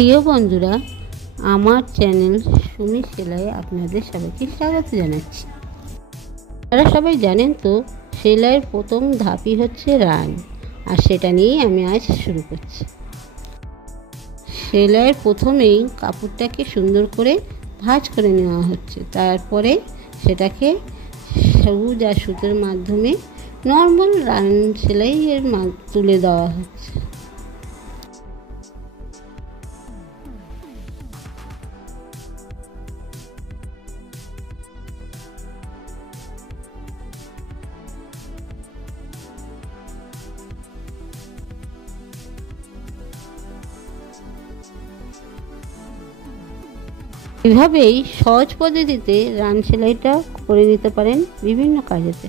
প্রিয় বন্ধুরা, আমার চ্যানেল সুমি সেলাই আপনাদের সবাইকে স্বাগত জানাচ্ছি। আপনারা সবাই জানেন তো, সেলাইয়ের প্রথম ধাপই হচ্ছে রান, আর সেটা নিয়েই আমি আজ শুরু করছি। সেলাইয়ের প্রথমেই কাপড়টাকে সুন্দর করে ভাঁজ করে নেওয়া হচ্ছে, তারপরে সেটাকে সবুজ আর সুতোর মাধ্যমে নর্মাল রান সেলাইয়ের তুলে দেওয়া হচ্ছে। এভাবেই সহজ পদ্ধতিতে রান সেলাইটা করে নিতে পারেন বিভিন্ন কাজেতে।